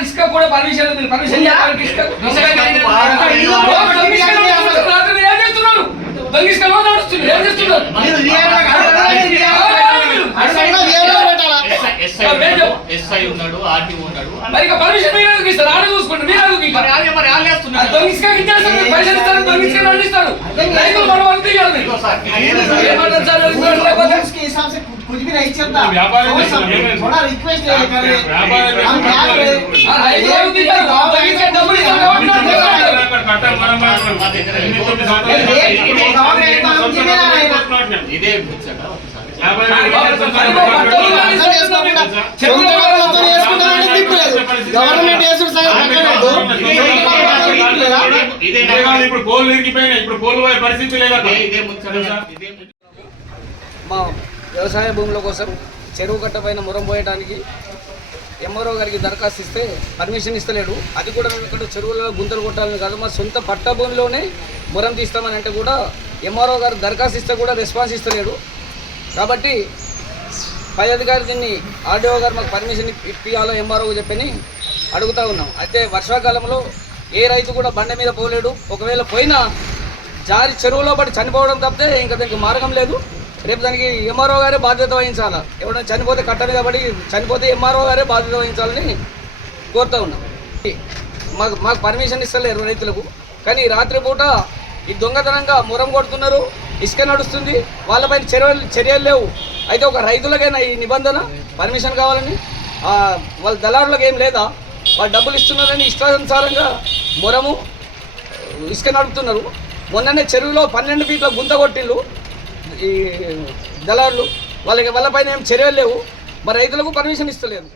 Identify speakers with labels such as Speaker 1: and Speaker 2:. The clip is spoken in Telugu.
Speaker 1: రిస్క్
Speaker 2: కూడా పర్మిషన్. పర్మిషన్
Speaker 1: ఉందా?
Speaker 2: చెప్పాలి, ఇసుక. ఇసుక
Speaker 3: ఇసుక
Speaker 2: కానీ
Speaker 3: బాగా
Speaker 2: ఇసుక
Speaker 3: లేదు.
Speaker 2: ఇసుక దొంగ ఇసుక నడుస్తున్నారు. రాత్రి మీరు ఏం చేస్తున్నారు? దొంగ ఇసుక ఎవరు నడుస్తున్నారు? ఏం చేస్తున్నారు?
Speaker 1: మీరు రియాక్ట్ అడగండి, రియాక్ట్ అడగండి. అడగండి, రియాక్ట్ పెట్టాలా?
Speaker 3: ఎస్ఐ ఉన్నాడు ఎస్ఐ ఉన్నాడు ఆర్టీ ఉన్నాడు
Speaker 2: మరి ఇక పర్మిషన్ మీరు ఎందుకు ఇస్తారు? ఆడ చూసుకోండి, మీరు ఎందుకు
Speaker 3: మరి
Speaker 2: ఇవ్వరు?
Speaker 3: ఆడే మరి
Speaker 2: ఆ
Speaker 3: ఆలేస్తున్నారు
Speaker 2: దొంగ ఇసుక ఇచ్చేస్తారు, మీరు పైసలు ఇస్తారు, దొంగ ఇసుక నన్ను ఇస్తారు. రైతులు మనం అంతే ఇవ్వాలి మీరు.
Speaker 3: ఇదిగో సార్, ఇది
Speaker 1: అన్ని
Speaker 3: ఏదో
Speaker 1: సార్,
Speaker 2: ఏమంటారు సార్?
Speaker 1: रूल्स
Speaker 2: లేకపోతే
Speaker 1: रूल्स के हिसाब से कुछ भी नहीं चलता
Speaker 4: व्यापारी
Speaker 1: थोड़ा सा-
Speaker 4: नहीं चलता।
Speaker 1: थोड़ा रिक्वेस्ट कर रहे
Speaker 4: व्यापारी नहीं
Speaker 1: हम क्या
Speaker 4: चलता।
Speaker 1: करें
Speaker 2: ఆ
Speaker 1: గవర్నమెంట్
Speaker 4: ఇప్పుడు పోలు ఇరిగిపోయినాయి ఇప్పుడు పోలు పోయే పరిస్థితి లేదా
Speaker 5: మా వ్యవసాయ భూముల కోసం చెరువు కట్ట పైన మురం పోయడానికి ఎంఆర్ఓ గారికి దరఖాస్తు ఇస్తే పర్మిషన్ ఇస్తలేడు. అది కూడా మేము ఇక్కడ చెరువులలో గుంతలు కొట్టాలని కాదు మా సొంత పట్ట భూమిలోనే మురం తీస్తామని అంటే కూడా ఎంఆర్ఓ గారు దరఖాస్తు ఇస్తే కూడా రెస్పాన్స్ ఇస్తలేడు. కాబట్టి పై అధికారి దీన్ని ఆర్డీఓ గారు మాకు పర్మిషన్ ఇప్పియాలో ఎంఆర్ఓ చెప్పని అడుగుతా ఉన్నాం. అయితే వర్షాకాలంలో ఏ రైతు కూడా బండ మీద పోలేడు. ఒకవేళ పోయినా జారి చెరువులో పడి చనిపోవడం తప్పితే ఇంకా దానికి మార్గం లేదు. రేపు దానికి ఎంఆర్ఓ గారే బాధ్యత వహించాలా? ఎవరైనా చనిపోతే కట్ట మీద పడి చనిపోతే ఎంఆర్ఓ గారే బాధ్యత వహించాలని కోరుతూ ఉన్నాం. మాకు మాకు పర్మిషన్ ఇస్తలేరు రైతులకు. కానీ రాత్రిపూట ఈ దొంగతనంగా మురం కొడుతున్నారు. ఇసుక నడుస్తుంది. వాళ్ళపైన చర్యలు చర్యలు లేవు. అయితే ఒక రైతులకైనా ఈ నిబంధన పర్మిషన్ కావాలని? వాళ్ళ దళారులకు ఏం లేదా? వాళ్ళు డబ్బులు ఇస్తున్నారని ఇష్టానుసారంగా మొరము ఇసుక నడుపుతున్నారు. మొన్ననే చెరువులో పన్నెండు ఫీట్ల గుంత కొట్టిళ్ళు ఈ దళారులు. వాళ్ళకి వాళ్ళపైన ఏం చర్యలు లేవు. మరి రైతులకు పర్మిషన్ ఇస్తలేదు